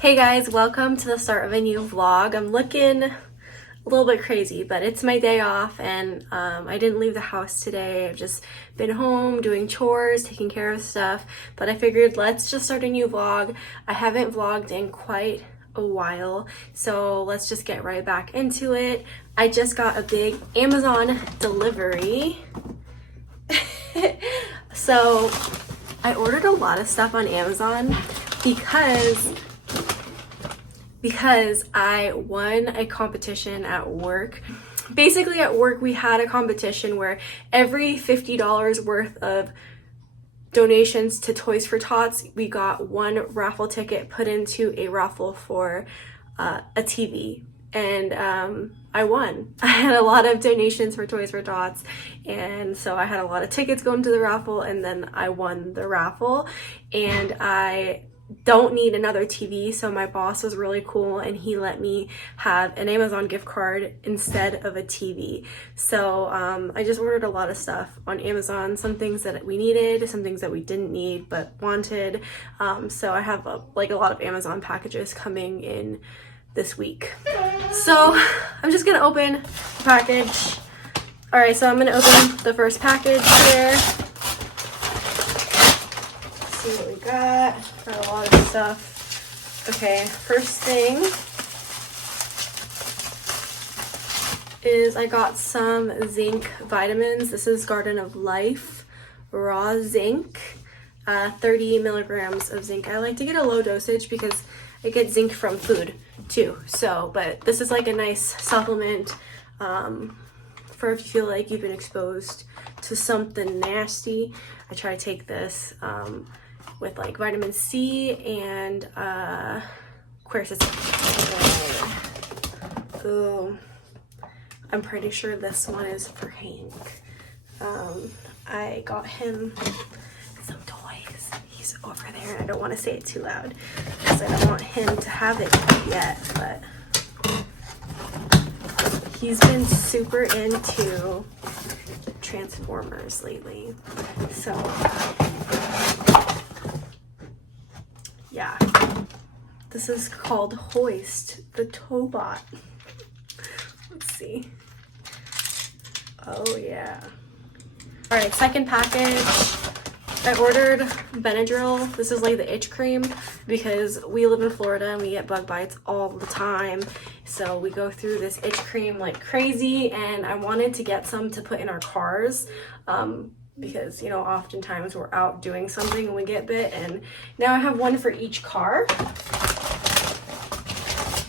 Hey guys, welcome to the start of a new vlog. I'm looking a little bit crazy, but it's my day off and I didn't leave the house today. I've just been home doing chores, taking care of stuff, but I figured let's just start a new vlog. I haven't vlogged in quite a while, so let's just get right back into it. I just got a big Amazon delivery. So I ordered a lot of stuff on Amazon because I won a competition at work. Basically at work we had a competition where every $50 worth of donations to Toys for Tots, we got one raffle ticket put into a raffle for a TV. And I won. I had a lot of donations for Toys for Tots, and so I had a lot of tickets going to the raffle, and then I won the raffle. And I don't need another TV, so my boss was really cool and he let me have an Amazon gift card instead of a TV. So I just ordered a lot of stuff on Amazon, some things that we needed, some things that we didn't need but wanted. So I have a lot of Amazon packages coming in this week. So I'm just gonna open the package. All right, so I'm gonna open the first package here. See what we got. Got a lot of stuff. Okay, first thing is I got some zinc vitamins. This is Garden of Life raw zinc, 30 milligrams of zinc. I like to get a low dosage because I get zinc from food too. So, but this is like a nice supplement for if you feel like you've been exposed to something nasty. I try to take this with like vitamin C and quercetin. Oh, I'm pretty sure this one is for Hank. I got him some toys. He's over there. I don't want to say it too loud because I don't want him to have it yet, but he's been super into Transformers lately. So yeah, this is called Hoist, the Towbot. Let's see. Oh yeah. All right, second package. I ordered Benadryl. This is like the itch cream because we live in Florida and we get bug bites all the time. So we go through this itch cream like crazy, and I wanted to get some to put in our cars because, you know, oftentimes we're out doing something and we get bit, and now I have one for each car.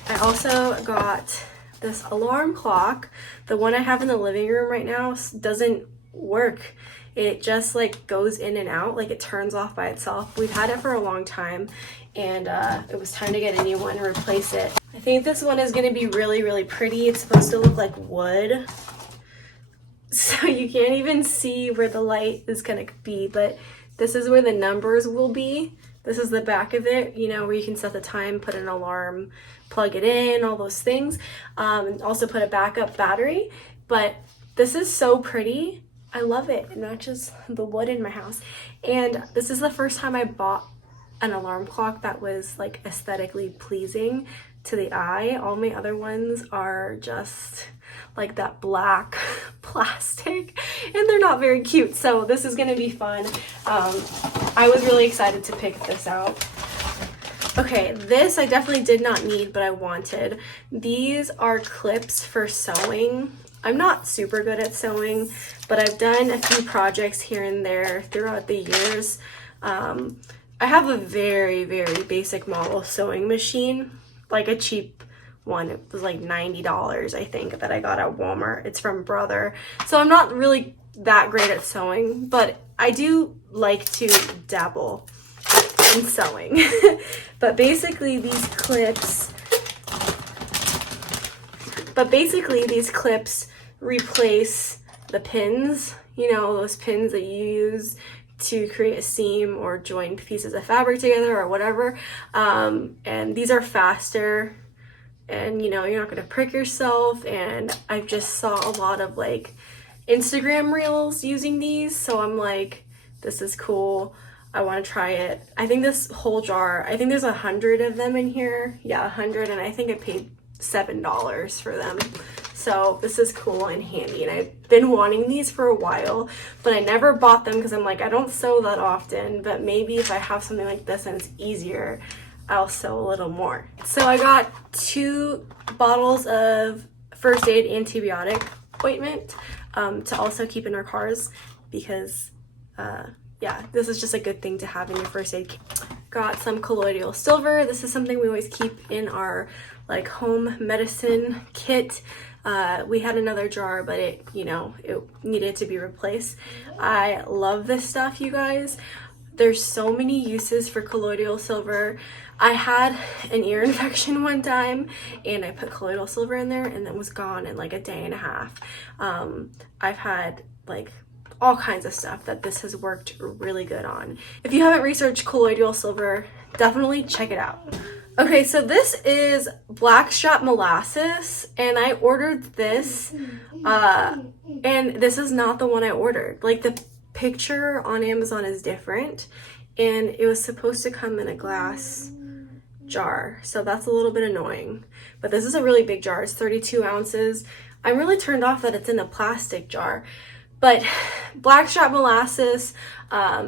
I also got this alarm clock. The one I have in the living room right now doesn't work. It just like goes in and out, like it turns off by itself. We've had it for a long time, and it was time to get a new one and replace it. I think this one is going to be really, really pretty. It's supposed to look like wood, so you can't even see where the light is going to be, but this is where the numbers will be. This is the back of it, you know, where you can set the time, put an alarm, plug it in, all those things, and also put a backup battery. But this is so pretty. I love it. It matches the wood in my house. And this is the first time I bought an alarm clock that was like aesthetically pleasing to the eye. All my other ones are just like that black plastic and they're not very cute. So this is gonna be fun. I was really excited to pick this out. Okay, this I definitely did not need, but I wanted. These are clips for sewing. I'm not super good at sewing, but I've done a few projects here and there throughout the years. I have a very, very basic model sewing machine, like a cheap one. It was like $90, I think, that I got at Walmart. It's from Brother. So I'm not really that great at sewing, but I do like to dabble in sewing. But basically these clips replace the pins, you know, those pins that you use to create a seam or join pieces of fabric together or whatever. And these are faster, and you know, you're not gonna prick yourself. And I just saw a lot of like Instagram reels using these, so I'm like, this is cool. I want to try it. I think this whole jar, I think there's 100 of them in here. Yeah, 100, and I think I paid $7 for them. So this is cool and handy, and I've been wanting these for a while, but I never bought them because I'm like, I don't sew that often, but maybe if I have something like this and it's easier, I'll sew a little more. So I got 2 bottles of first aid antibiotic ointment to also keep in our cars because yeah, this is just a good thing to have in your first aid kit. Got some colloidal silver. This is something we always keep in our like home medicine kit. We had another jar, but it, you know, it needed to be replaced. I love this stuff, you guys. There's so many uses for colloidal silver. I had an ear infection one time and I put colloidal silver in there and it was gone in like a day and a half. I've had like all kinds of stuff that this has worked really good on. If you haven't researched colloidal silver, definitely check it out. Okay, so this is blackstrap molasses, and I ordered this, and this is not the one I ordered. Like, the picture on Amazon is different, and it was supposed to come in a glass jar, so that's a little bit annoying. But this is a really big jar. It's 32 ounces. I'm really turned off that it's in a plastic jar. But blackstrap molasses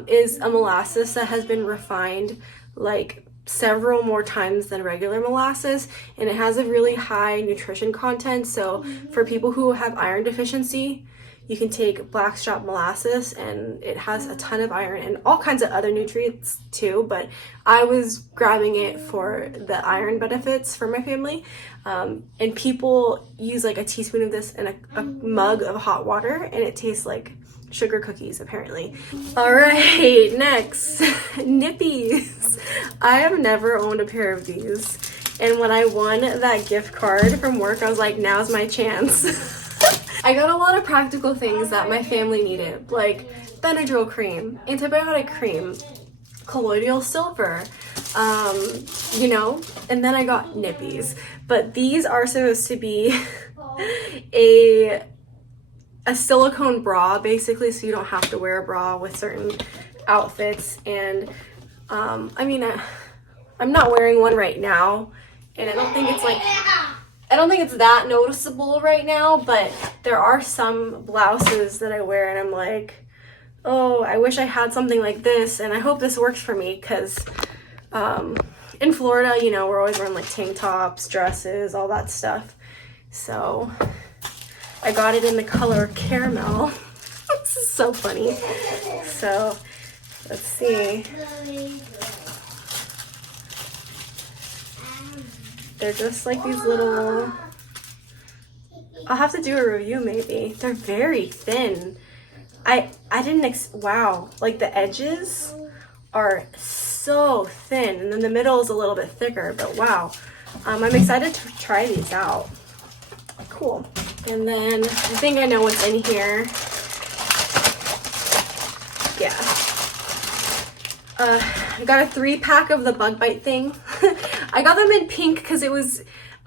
is a molasses that has been refined like several more times than regular molasses, and it has a really high nutrition content. So for people who have iron deficiency, you can take blackstrap molasses, and it has a ton of iron and all kinds of other nutrients too, but I was grabbing it for the iron benefits for my family. And people use like a teaspoon of this in a mug of hot water, and it tastes like sugar cookies apparently. All right, next, nippies. I have never owned a pair of these, and when I won that gift card from work, I was like, now's my chance. I got a lot of practical things that my family needed, like Benadryl cream, antibiotic cream, colloidal silver, you know, and then I got nippies. But these are supposed to be a silicone bra, basically, so you don't have to wear a bra with certain outfits. And I mean, I'm not wearing one right now, and I don't think it's that noticeable right now, but there are some blouses that I wear and I'm like, oh, I wish I had something like this, and I hope this works for me, because in Florida, you know, we're always wearing like tank tops, dresses, all that stuff. So I got it in the color caramel. This is so funny. So let's see. They're just like these little, I'll have to do a review maybe. They're very thin. I didn't, wow, like the edges are so thin, and then the middle is a little bit thicker, but wow. I'm excited to try these out. Cool. And then I think I know what's in here. Yeah. I got a 3-pack of the bug bite thing. I got them in pink because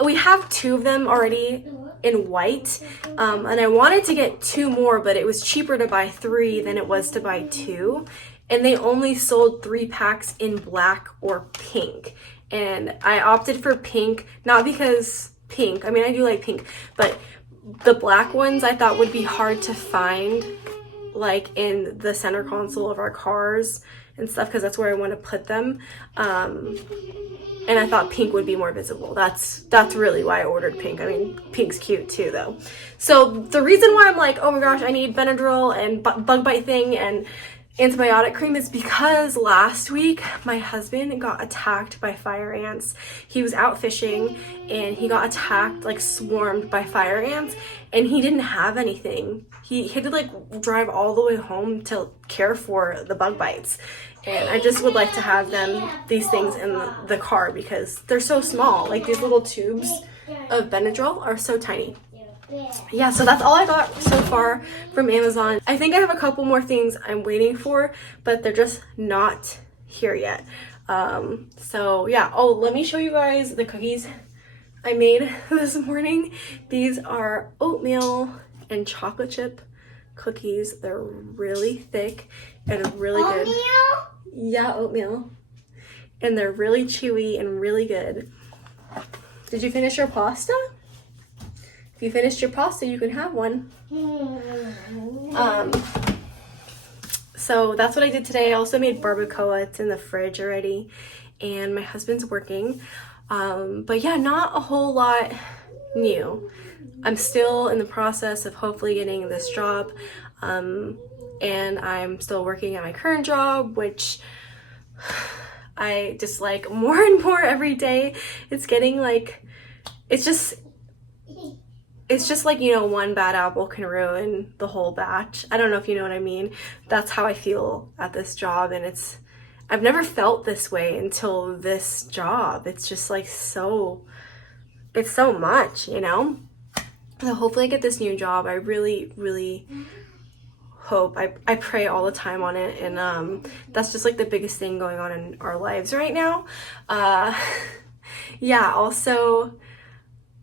we have 2 of them already in white, and I wanted to get 2 more, but it was cheaper to buy 3 than it was to buy 2, and they only sold 3 packs in black or pink, and I opted for pink, not because pink, I mean, I do like pink, but the black ones I thought would be hard to find, like in the center console of our cars and stuff, because that's where I want to put them. And I thought pink would be more visible. That's really why I ordered pink. I mean, pink's cute too, though. So the reason why I'm like, oh my gosh, I need Benadryl and bug bite thing and antibiotic cream is because last week my husband got attacked by fire ants. He was out fishing and he got attacked, like swarmed by fire ants, and he didn't have anything. He had to like drive all the way home to care for the bug bites. And I just would like to have these things in the car because they're so small. Like these little tubes of Benadryl are so tiny. Yeah, so that's all I got so far from Amazon. I think I have a couple more things I'm waiting for, but they're just not here yet. So yeah, oh, let me show you guys the cookies I made this morning. These are oatmeal and chocolate chip cookies. They're really thick and really good. Yeah, oatmeal. And they're really chewy and really good. Did you finish your pasta? If you finished your pasta, you can have one. So that's what I did today. I also made barbacoa. It's in the fridge already. And my husband's working. But yeah, not a whole lot new. I'm still in the process of hopefully getting this job. And I'm still working at my current job, which I dislike more and more every day. It's getting like, it's just like, you know, one bad apple can ruin the whole batch. I don't know if you know what I mean. That's how I feel at this job, and I've never felt this way until this job. It's just like it's so much, you know? So hopefully I get this new job. I really, really hope. I pray all the time on it, and that's just like the biggest thing going on in our lives right now. Yeah, also,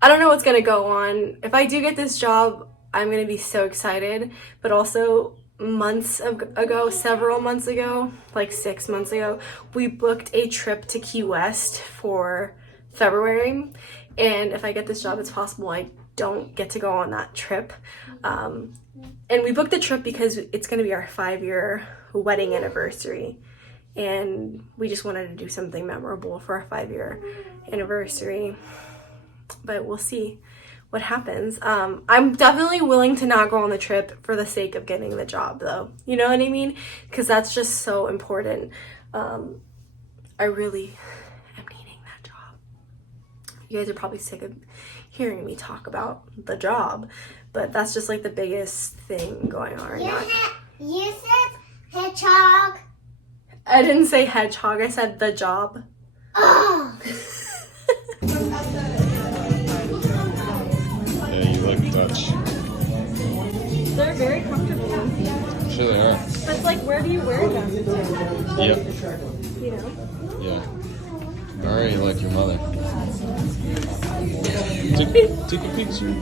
I don't know what's gonna go on. If I do get this job, I'm gonna be so excited, but also several months ago, like 6 months ago, we booked a trip to Key West for February, and if I get this job, it's possible I don't get to go on that trip. And we booked the trip because it's going to be our 5-year wedding anniversary, and we just wanted to do something memorable for our 5-year anniversary, but we'll see what happens. I'm definitely willing to not go on the trip for the sake of getting the job, though. You know what I mean? Because that's just so important. I really am needing that job. You guys are probably sick of hearing me talk about the job, but that's just like the biggest thing going on right now. You said hedgehog. I didn't say hedgehog, I said the job. Oh. Yeah, you look Dutch. They're very comfortable. I'm sure they are. But it's like, where do you wear them to? Yep. You know? Yeah. I already like your mother. Take a picture.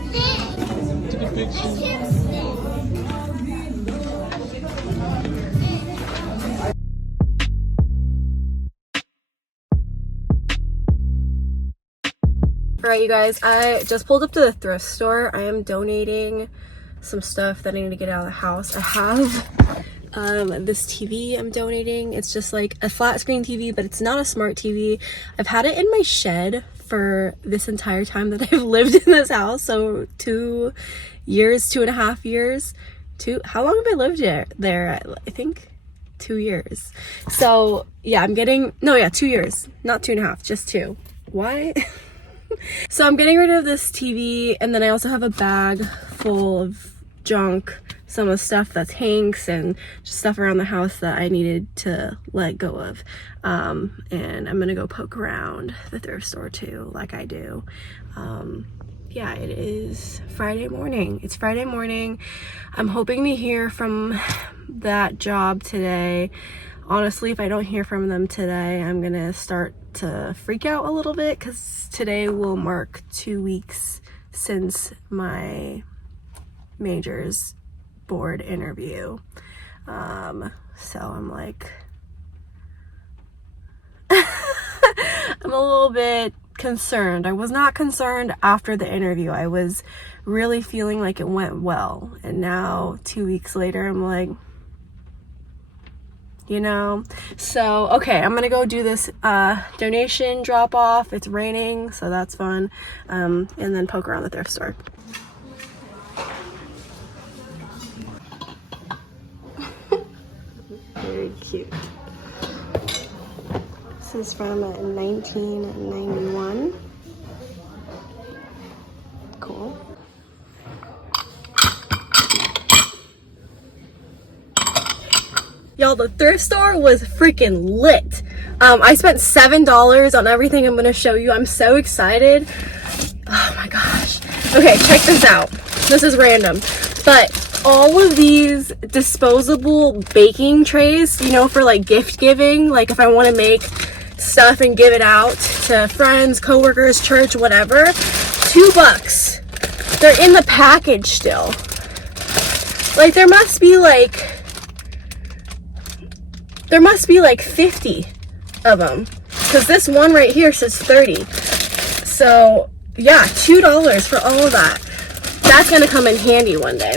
Take a picture. Alright, you guys, I just pulled up to the thrift store. I am donating some stuff that I need to get out of the house. I have this TV I'm donating. It's just like a flat screen TV, but it's not a smart TV. I've had it in my shed for this entire time that I've lived in this house. So 2 years, 2.5 years. How long have I lived there? I think 2 years. So yeah, 2 years, not 2.5, just 2. Why? So I'm getting rid of this TV, and then I also have a bag full of junk, some of the stuff that's Hank's and just stuff around the house that I needed to let go of. And I'm gonna go poke around the thrift store too, like I do. Yeah, it is Friday morning. It's Friday morning. I'm hoping to hear from that job today. Honestly, if I don't hear from them today, I'm gonna start to freak out a little bit, because today will mark 2 weeks since my majors board interview. So I'm like, I'm a little bit concerned. I was not concerned after the interview. I was really feeling like it went well, and now 2 weeks later, I'm like, you know. So okay, I'm gonna go do this donation drop off. It's raining, so that's fun. And then poke around the thrift store. Very cute. This is from 1991. Cool. Y'all, the thrift store was freaking lit. I spent $7 on everything I'm gonna show you. I'm so excited. Oh my gosh. Okay, check this out. This is random, but all of these disposable baking trays, you know, for like gift giving, like if I want to make stuff and give it out to friends, coworkers, church, whatever, $2. They're in the package still. Like, there must be like There must be like 50 of them, because this one right here says 30. So yeah, $2 for all of that. That's gonna come in handy one day.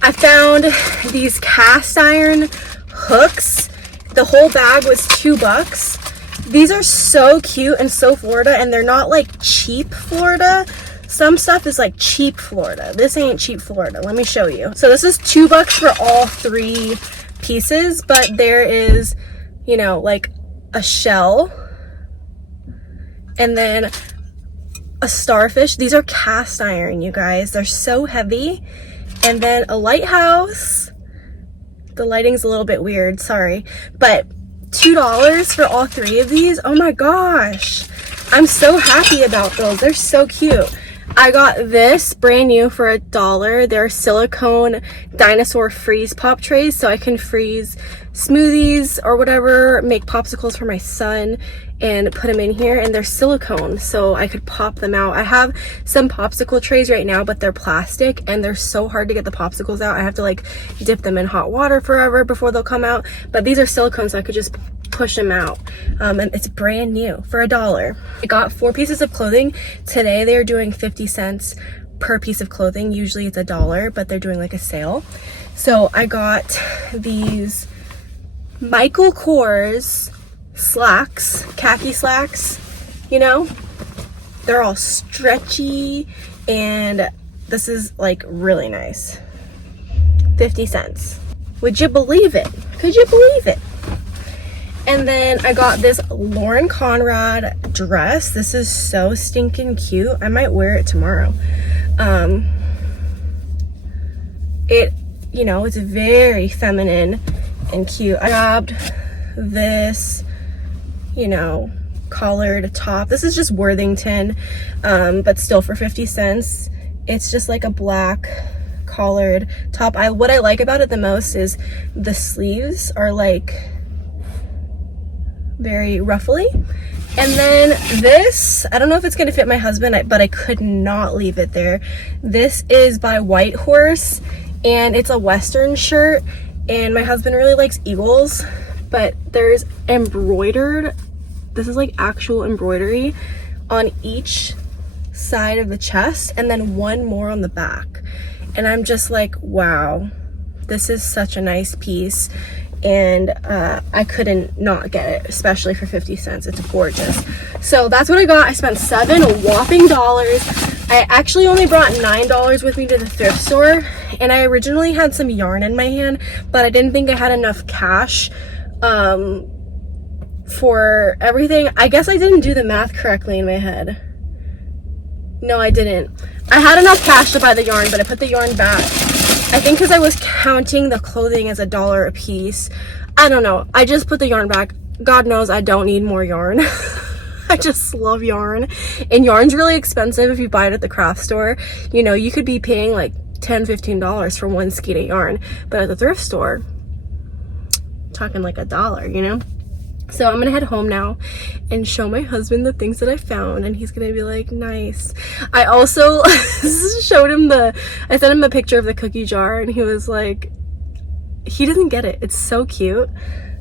I found these cast iron hooks. The whole bag was $2. These are so cute and so Florida, and they're not like cheap Florida. Some stuff is like cheap Florida. This ain't cheap Florida. Let me show you. So this is $2 for all 3 pieces, but there is, you know, like a shell and then a starfish. These are cast iron, you guys. They're so heavy. And then a lighthouse. The lighting's a little bit weird, sorry. But $2 for all 3 of these. Oh my gosh. I'm so happy about those. They're so cute. I got this brand new for $1. They're silicone dinosaur freeze pop trays, so I can freeze smoothies or whatever, make popsicles for my son and put them in here. And they're silicone, so I could pop them out. I have some popsicle trays right now, but they're plastic and they're so hard to get the popsicles out. I have to like dip them in hot water forever before they'll come out. But these are silicone, so I could just push them out. And it's brand new for $1. I got 4 pieces of clothing. Today they are doing 50 cents per piece of clothing. Usually it's $1, but they're doing like a sale. So I got these Michael Kors slacks, khaki slacks, you know, they're all stretchy, and this is like really nice. 50 cents. Would you believe it? Could you believe it? And then I got this Lauren Conrad dress. This is so stinking cute. I might wear it tomorrow. It, you know, it's very feminine and cute. I grabbed this, you know, collared top. This is just Worthington, but still for 50 cents. It's just like a black collared top. What I like about it the most is the sleeves are like very ruffly. And then this, I don't know if it's gonna fit my husband, but I could not leave it there. This is by White Horse, and it's a Western shirt, and my husband really likes eagles, but there's embroidered, this is like actual embroidery on each side of the chest, and then one more on the back. And I'm just like, wow, this is such a nice piece. And I couldn't not get it, especially for 50 cents. It's gorgeous. So that's what I got. I spent $7 whopping dollars. I actually only brought $9 with me to the thrift store, and I originally had some yarn in my hand, but I didn't think I had enough cash for everything. I guess I didn't do the math correctly in my head. No, I didn't. I had enough cash to buy the yarn, but I put the yarn back. I think because I was counting the clothing as $1 a piece. I don't know. I just put the yarn back. God knows I don't need more yarn. I just love yarn. And yarn's really expensive if you buy it at the craft store. You know, you could be paying like $10, $15 for one skein of yarn. But at the thrift store, talking like $1, you know? So I'm gonna head home now and show my husband the things that I found, and he's gonna be like, nice. I also showed him I sent him a picture of the cookie jar, and he was like, he doesn't get it. It's so cute.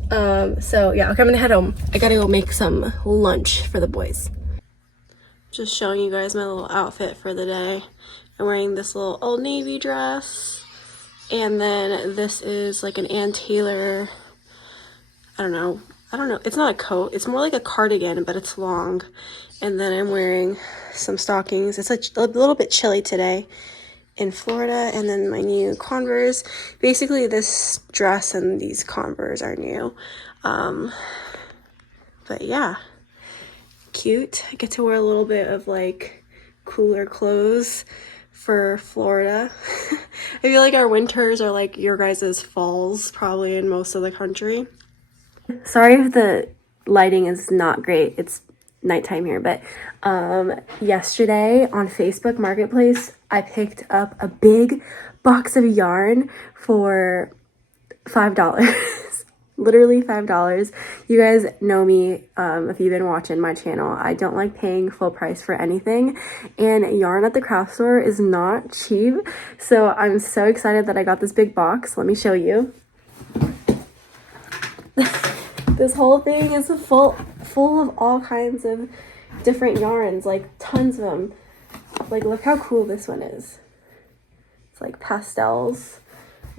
So yeah, okay, I'm gonna head home. I gotta go make some lunch for the boys. Just showing you guys my little outfit for the day. I'm wearing this little Old Navy dress, and then this is like an Ann Taylor, I don't know, it's not a coat, it's more like a cardigan, but it's long. And then I'm wearing some stockings. It's a little bit chilly today in Florida. And then my new Converse. Basically this dress and these Converse are new. But yeah, cute. I get to wear a little bit of like cooler clothes for Florida. I feel like our winters are like your guys' falls probably in most of the country. Sorry if the lighting is not great. It's nighttime here, but yesterday on Facebook Marketplace, I picked up a big box of yarn for $5. Literally $5. You guys know me, if you've been watching my channel, I don't like paying full price for anything, and yarn at the craft store is not cheap. So I'm so excited that I got this big box. Let me show you. This whole thing is full of all kinds of different yarns, like tons of them. Like, look how cool this one is. It's like pastels,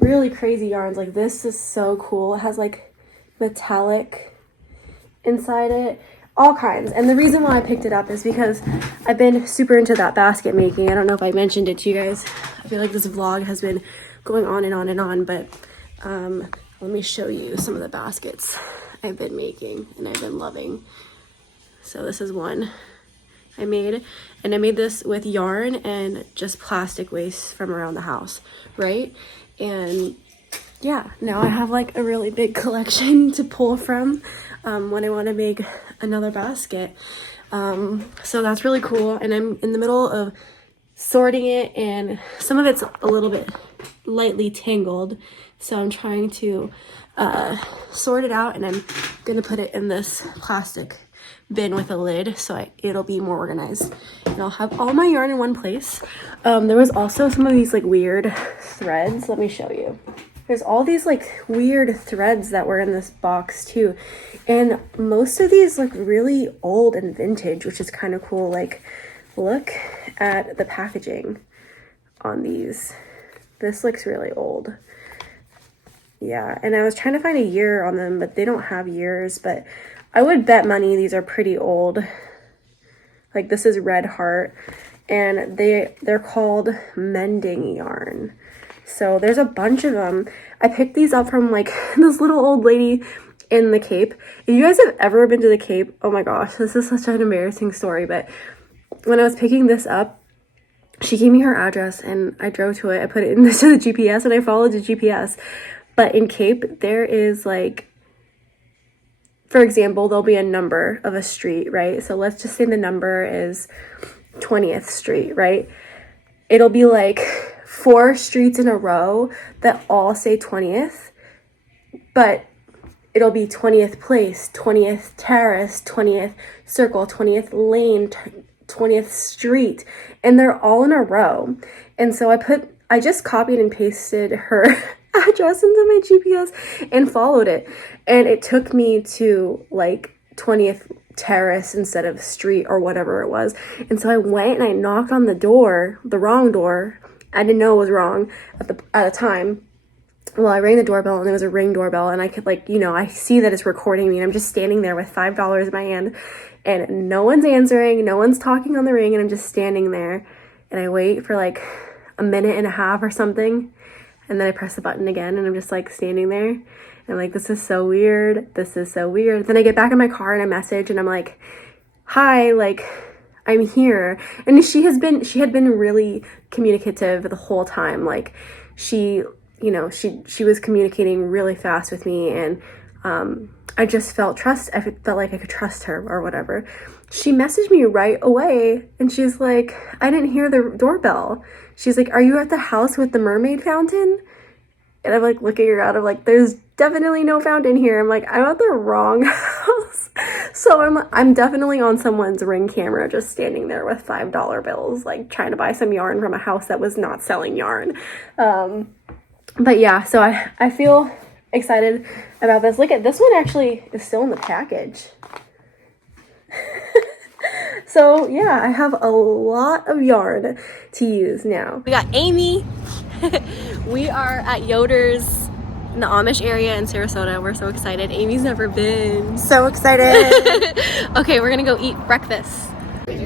really crazy yarns. Like, this is so cool. It has like metallic inside it, all kinds. And the reason why I picked it up is because I've been super into that basket making. I don't know if I mentioned it to you guys. I feel like this vlog has been going on and on and on, but let me show you some of the baskets I've been making and I've been loving. So this is one I made, and I made this with yarn and just plastic waste from around the house, right? And yeah, now I have like a really big collection to pull from when I want to make another basket. So that's really cool, and I'm in the middle of sorting it, and some of it's a little bit lightly tangled, so I'm trying to sort it out, and I'm gonna put it in this plastic bin with a lid so it'll be more organized, and I'll have all my yarn in one place. There was also some of these like weird threads. Let me show you. There's all these like weird threads that were in this box too, and most of these look really old and vintage, which is kind of cool. Like, look at the packaging on these. This looks really old. Yeah, and I was trying to find a year on them, but they don't have years, but I would bet money these are pretty old. Like, this is Red Heart, and they're called mending yarn. So there's a bunch of them. I picked these up from like this little old lady in the Cape. If you guys have ever been to the Cape, oh my gosh, this is such an embarrassing story, but when I was picking this up, she gave me her address and I drove to it. I put it into the GPS and I followed the GPS. But in Cape, there is like, for example, there'll be a number of a street, right? So let's just say the number is 20th Street, right? It'll be like 4 streets in a row that all say 20th, but it'll be 20th Place, 20th Terrace, 20th Circle, 20th Lane, 20th Street, and they're all in a row. And so I just copied and pasted her address into my GPS and followed it, and it took me to like 20th Terrace instead of street or whatever it was. And so I went and I knocked on the door, the wrong door. I didn't know it was wrong at the time. Well, I rang the doorbell and it was a Ring doorbell, and I could like, you know, I see that it's recording me and I'm just standing there with $5 in my hand and no one's answering, no one's talking on the Ring, and I'm just standing there, and I wait for like a minute and a half or something, and then I press the button again and I'm just like standing there and I'm like, this is so weird. This is so weird. Then I get back in my car and I message and I'm like, hi, like, I'm here. And she had been really communicative the whole time. Like, she was communicating really fast with me, and I just felt I felt like I could trust her or whatever. She messaged me right away and she's like, I didn't hear the doorbell. She's like, are you at the house with the mermaid fountain? And I'm like looking around, I'm like, there's definitely no fountain here. I'm like, I'm at the wrong house. So I'm definitely on someone's Ring camera, just standing there with $5 bills, like trying to buy some yarn from a house that was not selling yarn. But yeah, so I feel excited about this. Look at this one, actually is still in the package. So yeah, I have a lot of yarn to use now. We got Amy. We are at Yoder's in the Amish area in Sarasota. We're so excited. Amy's never been. So excited. Okay, we're gonna go eat breakfast. Get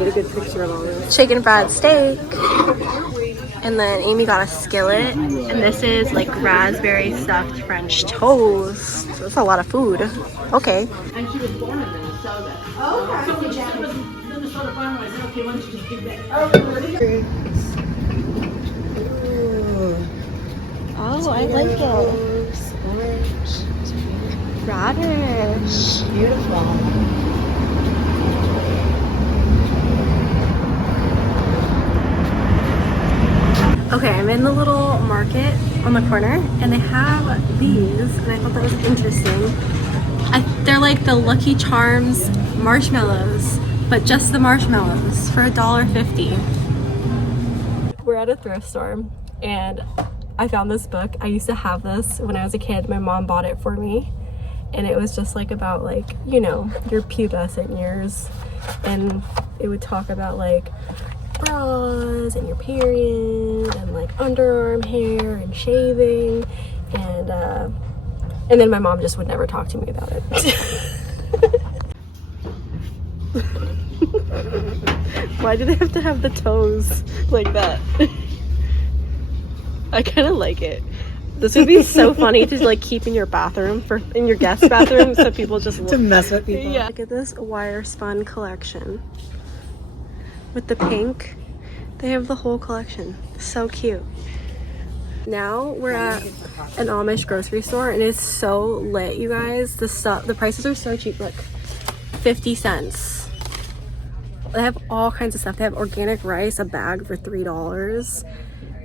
a good picture of all this. Chicken fried steak. And then Amy got a skillet. And this is like raspberry stuffed French toast. So that's a lot of food. Okay. And she was born in Minnesota. Okay. So when she was in Minnesota farm, I said, okay, why don't you just give that? Oh, I like it. Radish. Beautiful. Okay, I'm in the little market on the corner, and they have these, and I thought that was interesting. They're like the Lucky Charms marshmallows, but just the marshmallows for $1.50. We're at a thrift store and I found this book. I used to have this when I was a kid. My mom bought it for me, and it was just like about like, you know, your pubescent years, and it would talk about like bras and your period and like underarm hair and shaving, and then my mom just would never talk to me about it. Why do they have to have the toes like that? I kind of like it. This would be so funny to like keep in your bathroom, in your guest bathroom, so people just look. To mess with people. Yeah. Look at this wire spun collection with the pink. They have the whole collection. So cute. Now we're at an Amish grocery store and it's so lit, you guys. The prices are so cheap, like 50 cents. They have all kinds of stuff. They have organic rice, a bag for $3.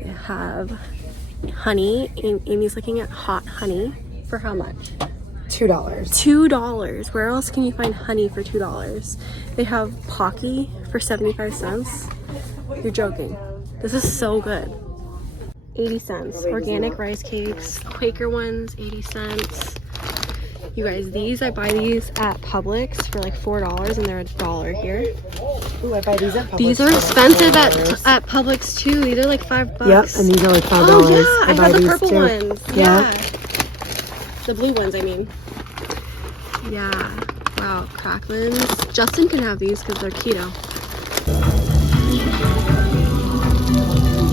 They have honey. Amy's looking at hot honey for how much? $2. $2. Where else can you find honey for $2? They have Pocky for 75 cents. You're joking. This is so good. 80 cents. Organic rice cakes. Quaker ones, 80 cents. You guys, I buy these at Publix for like $4 and they're $1 here. Ooh, I buy these at Publix. These are expensive at Publix too. These are like $5. Yep, and these are like $5. Oh yeah, I buy have the these purple too. ones. Yeah. Yeah. The blue ones, I mean. Yeah. Wow, Cracklins. Justin can have these because they're keto.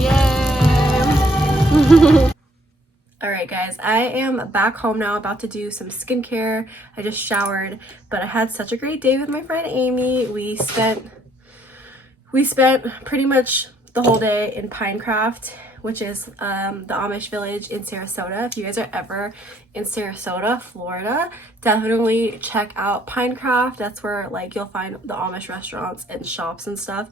Yay! Alright guys, I am back home now, about to do some skincare. I just showered, but I had such a great day with my friend Amy. We spent pretty much the whole day in Pinecraft, which is the Amish village in Sarasota. If you guys are ever in Sarasota, Florida, definitely check out Pinecraft. That's where like you'll find the Amish restaurants and shops and stuff.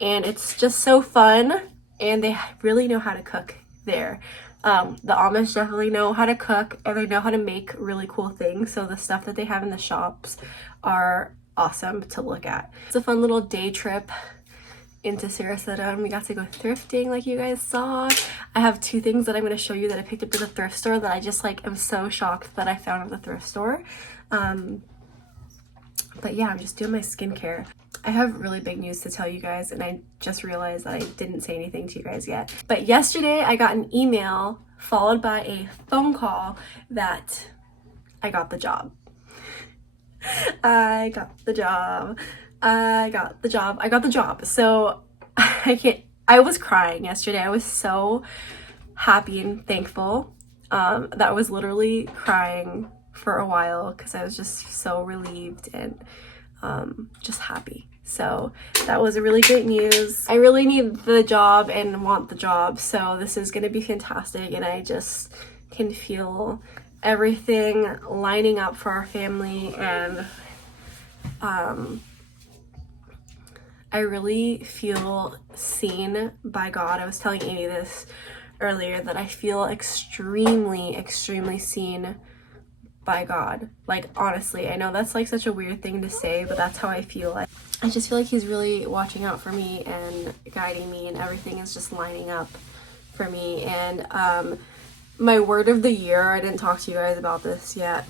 And it's just so fun, and they really know how to cook there. The Amish definitely know how to cook, and they know how to make really cool things. So the stuff that they have in the shops are awesome to look at. It's a fun little day trip into Sarasota, and we got to go thrifting like you guys saw. I have two things that I'm going to show you that I picked up at the thrift store that I just like am so shocked that I found at the thrift store. But yeah, I'm just doing my skincare. I have really big news to tell you guys, and I just realized that I didn't say anything to you guys yet. But yesterday I got an email followed by a phone call that I got the job. I got the job. So I was crying yesterday. I was so happy and thankful. That I was literally crying for a while because I was just so relieved and just happy. So that was a really great news. I really need the job and want the job, so this is gonna be fantastic, and I just can feel everything lining up for our family, and I really feel seen by God. I was telling Amy this earlier, that I feel extremely seen by God. Like, honestly, I know that's like such a weird thing to say, but that's how I feel. I just feel like he's really watching out for me and guiding me, and everything is just lining up for me. And my word of the year, I didn't talk to you guys about this yet,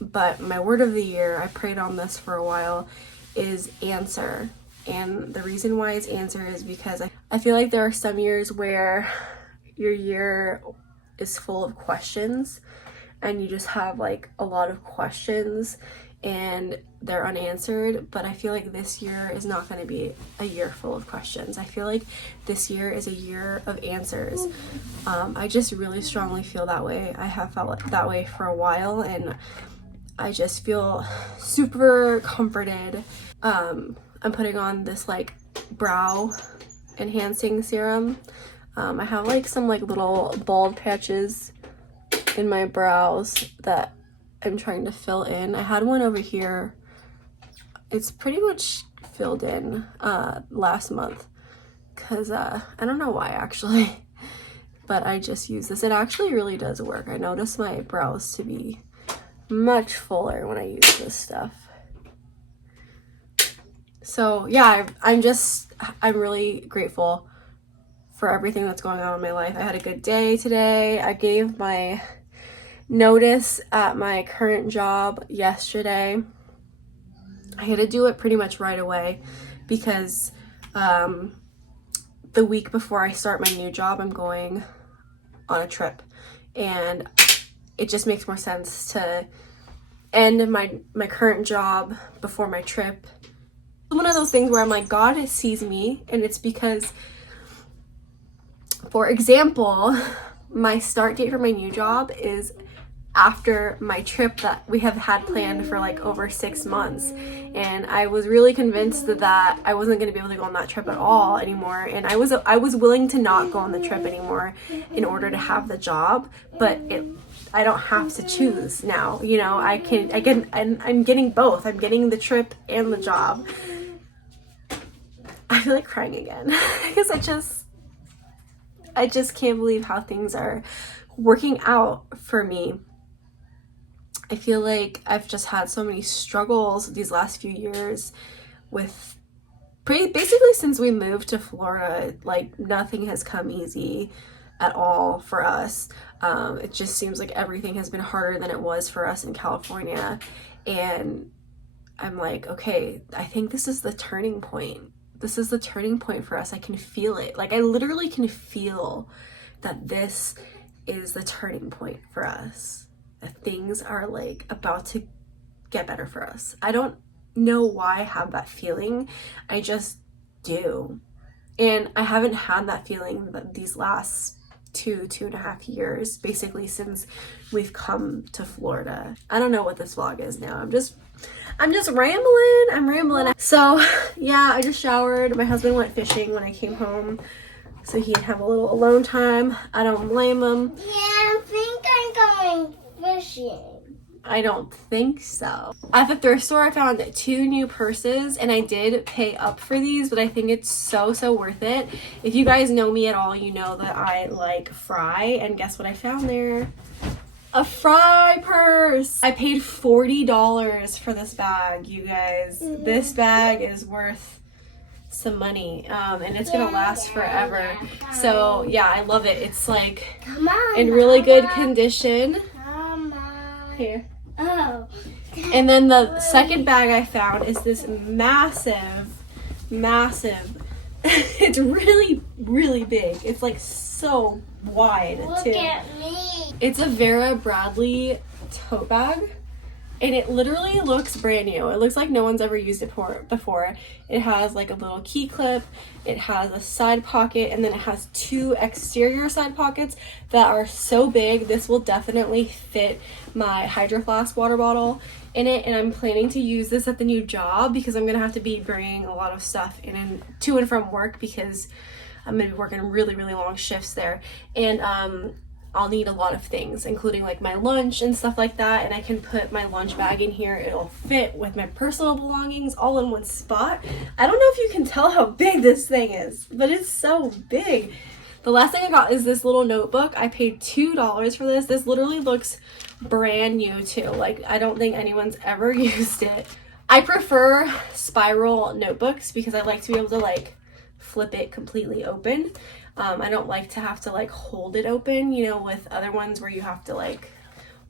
but my word of the year, I prayed on this for a while, is answer. And the reason why it's answer is because I feel like there are some years where your year is full of questions, and you just have like a lot of questions and they're unanswered. But I feel like this year is not going to be a year full of questions. I feel like this year is a year of answers. I just really strongly feel that way. I have felt that way for a while, and I just feel super comforted. I'm putting on this like brow enhancing serum. I have like some like little bald patches in my brows that I'm trying to fill in. I had one over here. It's pretty much filled in last month because I don't know why actually, but I just use this. It actually really does work. I notice my brows to be much fuller when I use this stuff. So yeah, I'm really grateful for everything that's going on in my life. I had a good day today. I gave my notice at my current job yesterday. I had to do it pretty much right away because the week before I start my new job, I'm going on a trip, and it just makes more sense to end my current job before my trip. It's one of those things where I'm like, God sees me, and it's because, for example, my start date for my new job is after my trip that we have had planned for like over 6 months, and I was really convinced that I wasn't going to be able to go on that trip at all anymore, and I was willing to not go on the trip anymore in order to have the job, but I don't have to choose now, you know. I'm getting both. I'm getting the trip and the job. I feel like crying again because I just can't believe how things are working out for me. I feel like I've just had so many struggles these last few years with basically since we moved to Florida. Like, nothing has come easy at all for us. It just seems like everything has been harder than it was for us in California. And I'm like, okay, I think this is the turning point. This is the turning point for us. I can feel it. Like, I literally can feel that this is the turning point for us. That things are like about to get better for us. I don't know why I have that feeling. I just do. And I haven't had that feeling these last 2.5 years, basically since we've come to Florida. I don't know what this vlog is now. I'm just rambling. I'm rambling. So yeah, I just showered. My husband went fishing when I came home, so he'd have a little alone time. I don't blame him. Yeah, I think I'm going fishing. I don't think so. At the thrift store, I found 2 new purses, and I did pay up for these, but I think it's so worth it. If you guys know me at all, you know that I like fry, and guess what I found there? A fry purse. I paid $40 for this bag, you guys. This bag is worth some money, and it's gonna last forever. So yeah, I love it. It's like Come on, in really good condition. Come on. Here. Oh. And then the second bag I found is this massive it's really big. It's like so wide Look too. at me. It's a Vera Bradley tote bag, and it literally looks brand new. It looks like no one's ever used it before. It has like a little key clip, it has a side pocket, and then it has 2 exterior side pockets that are so big. This will definitely fit my Hydro Flask water bottle in it, and I'm planning to use this at the new job because I'm gonna have to be bringing a lot of stuff to and from work because I'm gonna be working really long shifts there, and I'll need a lot of things, including like my lunch and stuff like that, and I can put my lunch bag in here. It'll fit with my personal belongings all in one spot. I don't know if you can tell how big this thing is, but it's so big. The last thing I got is this little notebook. I paid $2 for this. This literally looks brand new too. Like, I don't think anyone's ever used it. I prefer spiral notebooks because I like to be able to like flip it completely open. I don't like to have to like hold it open, you know, with other ones where you have to like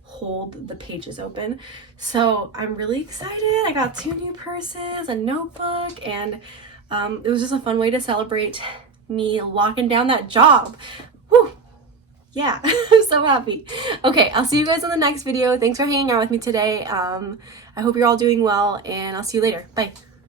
hold the pages open. So I'm really excited. I got 2 new purses, a notebook, and it was just a fun way to celebrate me locking down that job. Whew. Yeah, I'm so happy. Okay, I'll see you guys in the next video. Thanks for hanging out with me today. I hope you're all doing well, and I'll see you later. Bye.